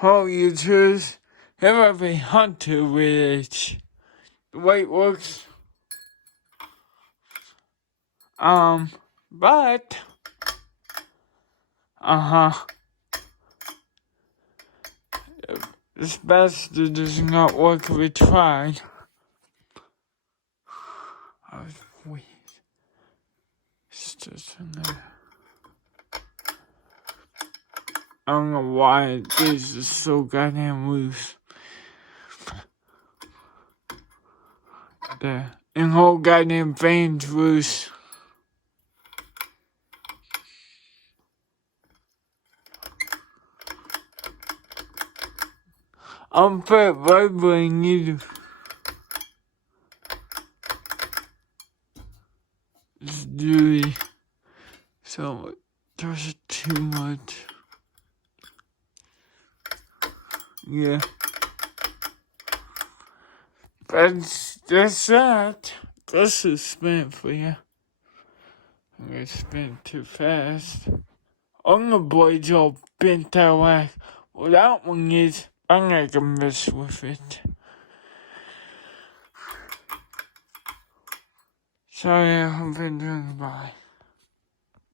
how you choose every Hunter with it. The way it works. But this bastard does not work if we tried. I was weird. It's just another. I don't know why this is so goddamn loose. The whole goddamn veins loose. I'm fat vibrating either. It's really so there's too much. Yeah. That's that. This is spent for you. I'm gonna spin too fast. On the blades all bent that way. Well, that one is. I'm not gonna mess with it. Sorry, I haven't been doing it. Bye.